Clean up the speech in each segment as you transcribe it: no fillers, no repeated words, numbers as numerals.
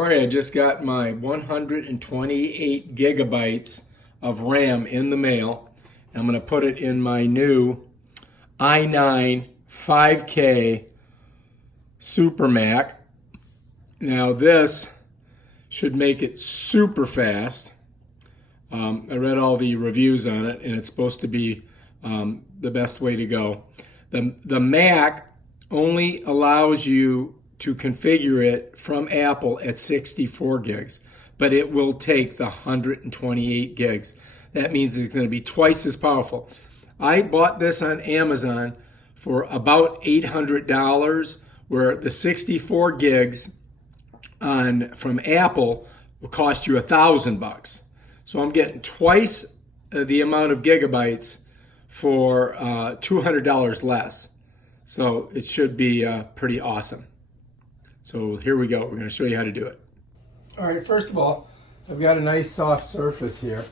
All right, I just got my 128 gigabytes of RAM in the mail. I'm going to put it in my new i9 5K Super Mac. Now this should make it super fast. I read all the reviews on it, and it's supposed to be the best way to go. The Mac only allows you to configure it from Apple at 64 gigs, but it will take the 128 gigs. That means it's going to be twice as powerful. I bought this on Amazon for about $800, where the 64 gigs from Apple will cost you $1,000. So I'm getting twice the amount of gigabytes for $200 less. So it should be pretty awesome. So here we go. We're going to show you how to do it. All right, first of all, I've got a nice soft surface here.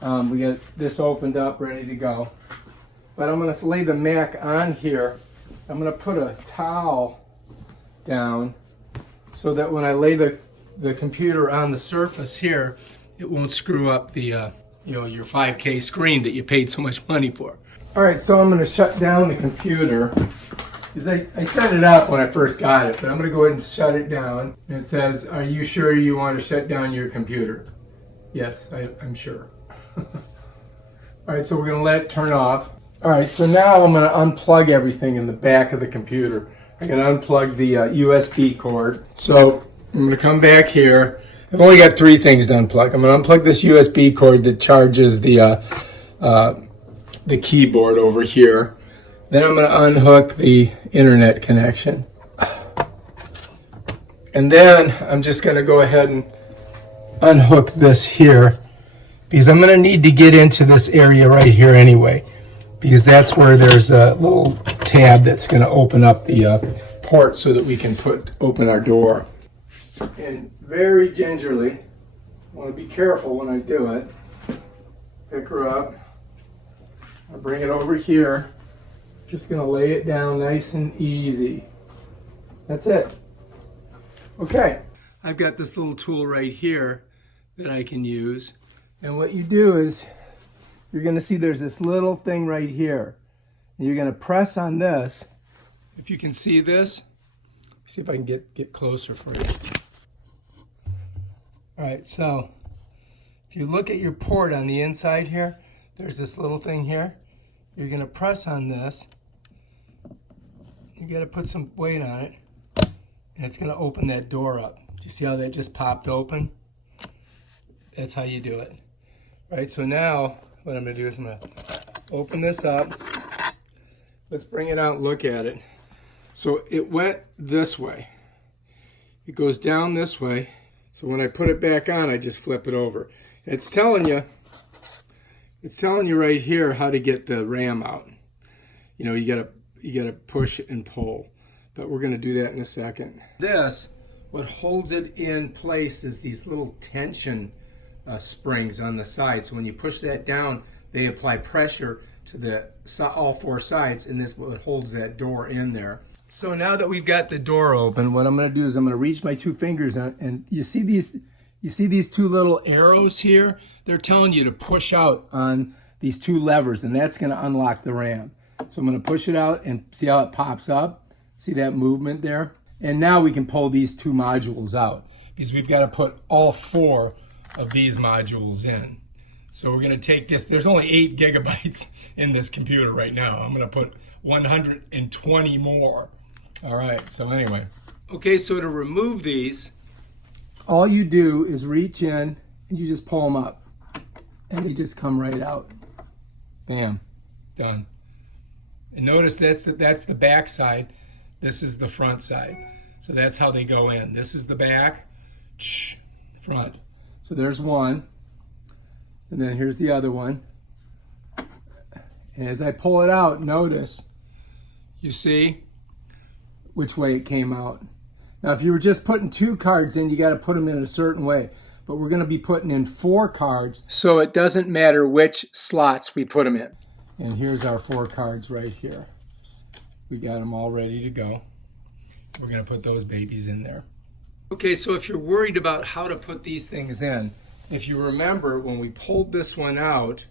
We got this opened up, ready to go. But I'm going to lay the Mac on here. I'm going to put a towel down so that when I lay the computer on the surface here, it won't screw up the your 5K screen that you paid so much money for. All right, so I'm going to shut down the computer. I set it up when I first got it, but I'm going to go ahead and shut it down. And it says, "Are you sure you want to shut down your computer?" Yes, I'm sure. All right, so we're going to let it turn off. All right, so now I'm going to unplug everything in the back of the computer. I'm going to unplug the USB cord. So I'm going to come back here. I've only got 3 things to unplug. I'm going to unplug this USB cord that charges the keyboard over here. Then I'm going to unhook the internet connection. And then I'm just going to go ahead and unhook this here, because I'm going to need to get into this area right here anyway, because that's where there's a little tab that's going to open up the port so that we can open our door. And very gingerly, I want to be careful when I do it. Pick her up. I'll bring it over here. Just going to lay it down nice and easy. That's it. Okay. I've got this little tool right here that I can use. And what you do is, you're going to see there's this little thing right here. And you're going to press on this. If you can see this, see if I can get closer for you. All right, so if you look at your port on the inside here, there's this little thing here. You're going to press on this. You got to put some weight on it, and it's going to open that door up. Do you see how that just popped open? That's how you do it. All right, so now what I'm going to do is I'm going to open this up. Let's bring it out and look at it. So it went this way. It goes down this way. So when I put it back on, I just flip it over. It's telling you right here how to get the RAM out. You gotta push and pull. But we're gonna do that in a second. What holds it in place is these little tension springs on the side. So when you push that down, they apply pressure to all 4 sides, and this is what holds that door in there. So now that we've got the door open, what I'm going to do is I'm going to reach my 2 fingers out, and you see these 2 little arrows here? They're telling you to push out on these 2 levers, and that's going to unlock the RAM. So I'm going to push it out and see how it pops up. See that movement there? And now we can pull these 2 modules out, because we've got to put all 4 of these modules in. So we're going to take this. There's only 8 gigabytes in this computer right now. I'm going to put 120 more. All right, so anyway. Okay, so to remove these, all you do is reach in and you just pull them up, and they just come right out. Bam, done. And notice that's the back side. This is the front side. So that's how they go in. This is the back, front. So there's one, and then here's the other one. And as I pull it out, notice, you see which way it came out. Now, if you were just putting 2 cards in, you got to put them in a certain way. But we're going to be putting in 4 cards, so it doesn't matter which slots we put them in. And here's our 4 cards right here. We got them all ready to go. We're going to put those babies in there. Okay, so if you're worried about how to put these things in, if you remember when we pulled this one out,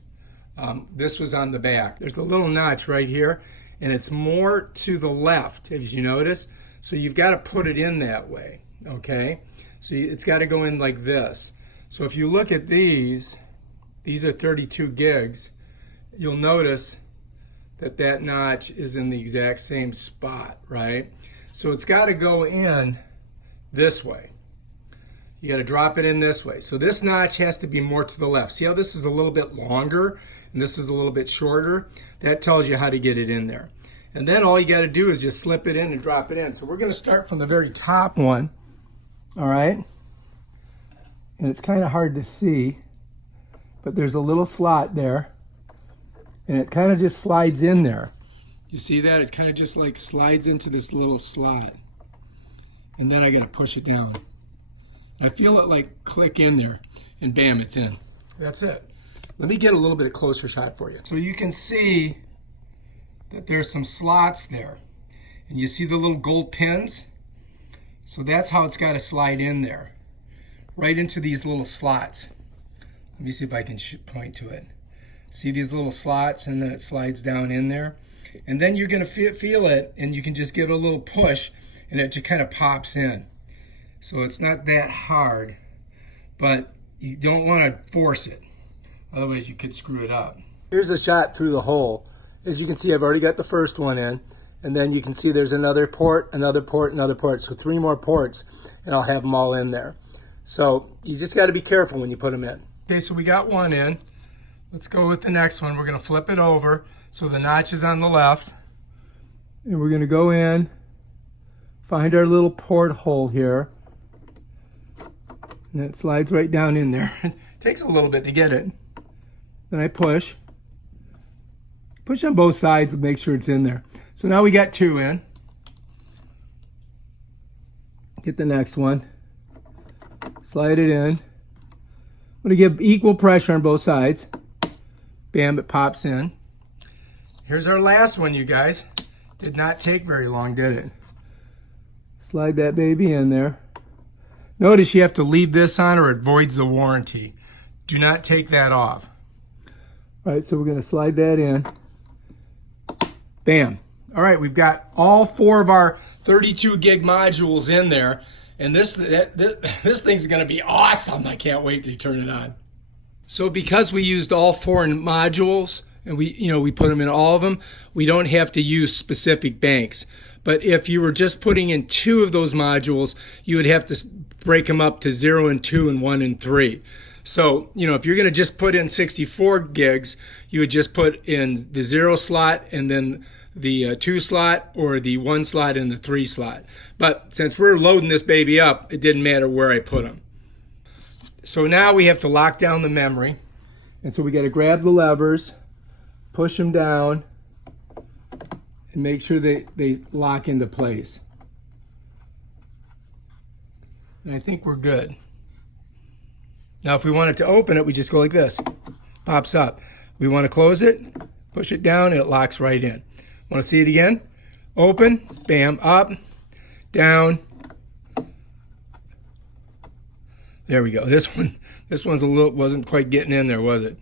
this was on the back. There's a little notch right here, and it's more to the left, as you notice. So you've got to put it in that way, okay? So it's got to go in like this. So if you look at these are 32 gigs. You'll notice that that notch is in the exact same spot, right? So it's got to go in this way. You got to drop it in this way. So this notch has to be more to the left. See how this is a little bit longer and this is a little bit shorter? That tells you how to get it in there. And then all you got to do is just slip it in and drop it in. So we're going to start from the very top one, all right? And it's kind of hard to see, but there's a little slot there, and it kind of just slides in there. You see that? It kind of just like slides into this little slot. And then I got to push it down. I feel it like click in there, and bam, it's in. That's it. Let me get a little bit of closer shot for you. So you can see that there's some slots there. And you see the little gold pins? So that's how it's got to slide in there. Right into these little slots. Let me see if I can point to it. See these little slots, and then it slides down in there. And then you're going to feel it, and you can just give it a little push, and it just kind of pops in. So it's not that hard, but you don't want to force it. Otherwise you could screw it up. Here's a shot through the hole. As you can see, I've already got the first one in, and then you can see there's another port, another port, another port. So 3 more ports, and I'll have them all in there. So you just got to be careful when you put them in. Okay, so we got one in. Let's go with the next one. We're going to flip it over so the notch is on the left. And we're going to go in, find our little port hole here. And it slides right down in there. It takes a little bit to get it. Then I push. Push on both sides to make sure it's in there. So now we got 2 in. Get the next one. Slide it in. I'm going to give equal pressure on both sides. Bam, it pops in. Here's our last one, you guys. Did not take very long, did it? Slide that baby in there. Notice you have to leave this on or it voids the warranty. Do not take that off. All right, so we're going to slide that in. Bam. All right, we've got all 4 of our 32 gig modules in there. And this thing's going to be awesome. I can't wait to turn it on. So because we used all 4 modules and we put them in all of them, we don't have to use specific banks. But if you were just putting in 2 of those modules, you would have to break them up to 0 and 2 and 1 and 3. So, if you're going to just put in 64 gigs, you would just put in the 0 slot and then the 2 slot or the 1 slot and the 3 slot. But since we're loading this baby up, it didn't matter where I put them. So now we have to lock down the memory. And so we got to grab the levers, push them down, and make sure they lock into place. And I think we're good. Now if we wanted to open it, we just go like this. Pops up. We want to close it, push it down, and it locks right in. Want to see it again? Open, bam, up, down. There we go. This one's wasn't quite getting in there, was it?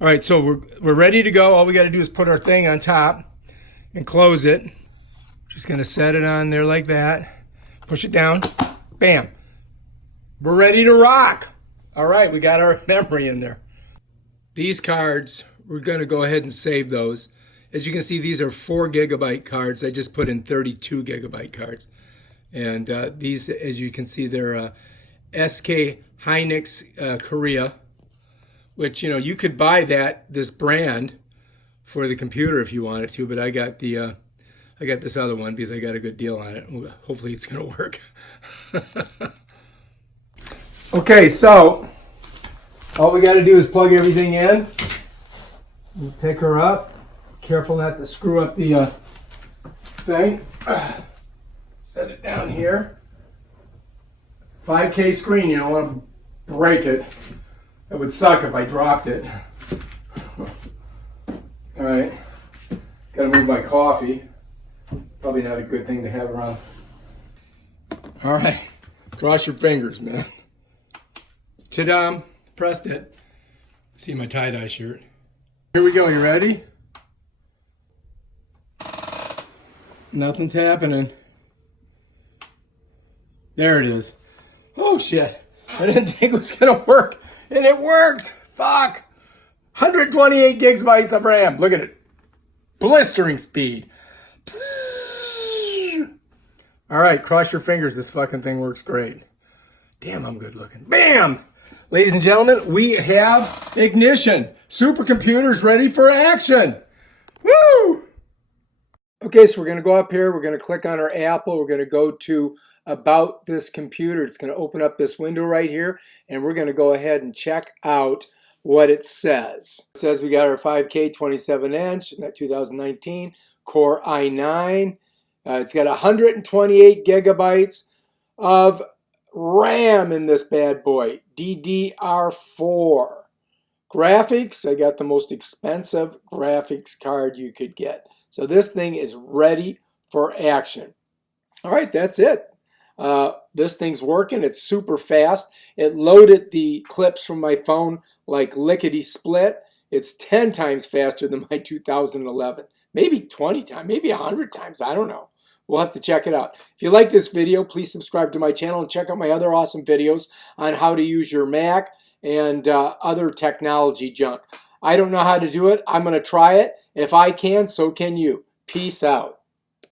All right, so we're ready to go. All we got to do is put our thing on top and close it. Just going to set it on there like that. Push it down. Bam. We're ready to rock. All right, we got our memory in there. These cards, we're going to go ahead and save those. As you can see, these are 4 gigabyte cards. I just put in 32 gigabyte cards. And these, as you can see, they're SK Hynix Korea, which, you could buy this brand for the computer if you wanted to, but I got this other one because I got a good deal on it. Hopefully it's going to work. Okay, so all we got to do is plug everything in. You pick her up. Careful not to screw up the thing. Set it down here. 5K screen, you don't want to break it. It would suck if I dropped it. All right, gotta move my coffee. Probably not a good thing to have around. All right, Cross your fingers, man. Ta-da! Pressed it. See my tie-dye shirt. Here we go. You ready? Nothing's happening. There it is. Oh, shit. I didn't think it was going to work. And it worked. Fuck. 128 gigabytes of RAM. Look at it. Blistering speed. All right, cross your fingers. This fucking thing works great. Damn, I'm good looking. Bam! Ladies and gentlemen, we have ignition. Supercomputer's ready for action. Woo! Okay, so we're going to go up here. We're going to click on our Apple. We're going to go to About This Computer. It's going to open up this window right here, and we're going to go ahead and check out what it says. It says we got our 5K 27-inch, 2019, Core i9. It's got 128 gigabytes of RAM in this bad boy, DDR4. Graphics, I got the most expensive graphics card you could get. So this thing is ready for action. All right, that's it. This thing's working. It's super fast. It loaded the clips from my phone like lickety-split. It's 10 times faster than my 2011. Maybe 20 times, maybe 100 times. I don't know. We'll have to check it out. If you like this video, please subscribe to my channel and check out my other awesome videos on how to use your Mac and other technology junk. I don't know how to do it. I'm going to try it. If I can, so can you. Peace out.